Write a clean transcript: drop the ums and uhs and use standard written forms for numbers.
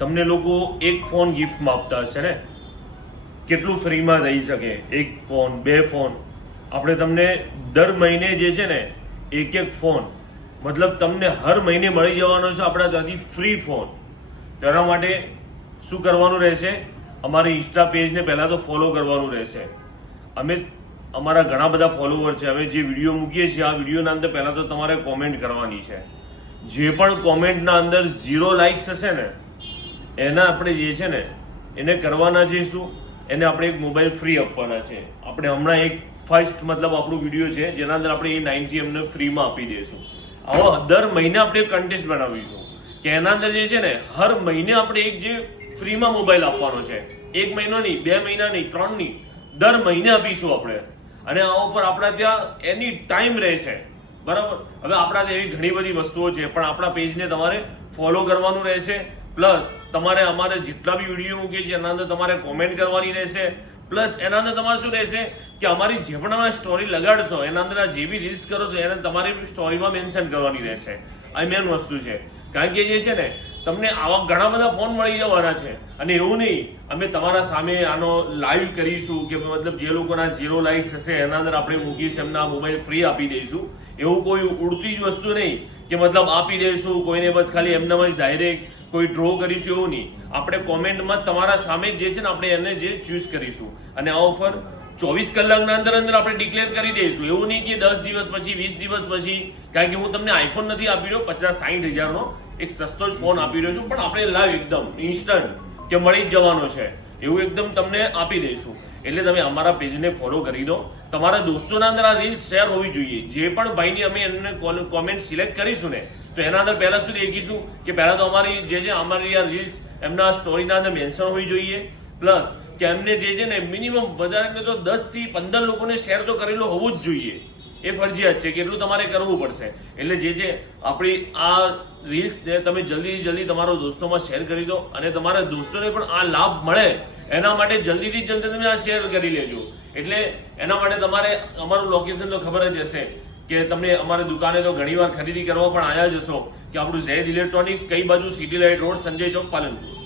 તમને લોકો એક ફોન ગિફ્ટમાં આપતા હશે ને, કેટલું ફ્રીમાં થઈ શકે? એક ફોન, 2 ફોન, આપણે તમને દર મહિને જે છે ને એક ફોન, મતલબ તમને હર મહિને મળી જવાનો છે આપણા ત્યાંથી ફ્રી ફોન. તેના માટે શું કરવાનું રહેશે? અમારી ઇન્સ્ટા પેજને પહેલાં તો ફોલો કરવાનું રહેશે. અમારા ઘણા બધા ફોલોવર છે. અમે જે વિડીયો મૂકીએ છીએ આ વિડીયોના અંદર પહેલાં તો તમારે કોમેન્ટ કરવાની છે. જે પણ કોમેન્ટના અંદર 0 લાઇક્સ હશે ને એના આપણે જે છે ને એને કરવાના છે શું? એને આપણે એક મોબાઈલ ફ્રી આપવાના છે. આપણે હમણાં એક ફર્સ્ટ મતલબ આપણું વિડીયો છે જેના અંદર આપણે એ 90 એમને ફ્રીમાં આપી દઈશું. આવો દર મહિને આપણે કન્ટેસ્ટ બનાવીશું કે એના અંદર જે છે ને હર મહિને આપણે એક જે ફ્રીમાં મોબાઈલ આપવાનો છે. 1 મહિનો નહીં, 2 મહિના નહીં, 3 નહીં, દર મહિને આપીશું આપણે. અને આ ઓફર આપણા ત્યાં એની ટાઈમ રહેશે, બરાબર? હવે આપણા ત્યાં એવી ઘણી બધી વસ્તુઓ છે, પણ આપણા પેજને તમારે ફોલો કરવાનું રહેશે. પ્લસ તમારે અમારે જેટલા બી વિડીયો મૂકીએ છીએ એના અંદર તમારે કોમેન્ટ કરવાની રહેશે. પ્લસ એના અંદર તમારે શું રહેશે કે અમારી જે પણ અમે સ્ટોરી લગાડશો એના અંદર જે બી રીલ્સ કરો છો એને તમારી સ્ટોરીમાં મેન્શન કરવાની રહેશે. આ મેન વસ્તુ છે. કારણ કે જે છે ને તમને આવા ઘણા બધા ફોન મળી જવાના છે. અને એવું નહીં અમે તમારા સામે આનો લાઈવ કરીશું કે મતલબ જે લોકોના 0 લાઇક્સ હશે એના અંદર આપણે મૂકીશું, એમના મોબાઈલ ફ્રી આપી દઈશું. એવું કોઈ ઉડતી જ વસ્તુ નહીં કે મતલબ આપી દઈશું કોઈને બસ ખાલી એમનામ જ ડાયરેક્ટ કોઈ ડ્રો કરીશું, એવું નહીં. આપણે કોમેન્ટમાં તમારા સામે જે છે ને આપણે એને જે ચૂઝ કરીશું. અને આ ઓફર 24 કલાકના અંદર આપણે ડિક્લેર કરી દઈશું. એવું નહીં કે 10 દિવસ પછી, 20 દિવસ પછી. કારણ કે હું તમને આઈફોન નથી આપી રહ્યો 50-60 હજારનો, એક સસ્તો જ ફોન આપી રહ્યો છું. પણ આપણે લાઈવ એકદમ ઇન્સ્ટન્ટ કે મળી જ જવાનો છે એવું એકદમ તમને આપી દઈશું. એટલે તમે અમારા પેજને ફોલો કરી દો. તમારા દોસ્તોના અંદર આ રીલ્સ શેર હોવી જોઈએ. જે પણ ભાઈની અમે એમને કોમેન્ટ સિલેક્ટ કરીશું ને તો એના અંદર પહેલા શું દેખીશું કે પહેલા તો અમારી જે છે અમારી આ રીલ્સ એમના સ્ટોરીના અંદર મેન્શન હોવી જોઈએ. પ્લસ કે એમને જે છે ને મિનિમમ વધારે તો 10 થી 15 લોકોને શેર તો કરેલો હોવું જ જોઈએ. એ ફરજિયાત છે કે એટલું તમારે કરવું પડશે. એટલે જે છે આપણી આ રીલ્સ ને તમે જલ્દી તમારા દોસ્તોમાં શેર કરી દો. અને તમારા દોસ્તોને પણ આ લાભ મળે એના માટે જલ્દીથી જલ્દી તમે આ શેર કરી લેજો. એટલે એના માટે તમારે અમારું લોકેશન તો ખબર જ હશે કે તમને અમારી દુકાને તો ઘણીવાર ખરીદી કરવા પણ આવ્યા જ હશો કે આપણું ઝૈદ ઇલેક્ટ્રોનિક્સ કઈ બાજુ, સિટી લાઇટ રોડ, સંજય ચોક, પાલનપુર.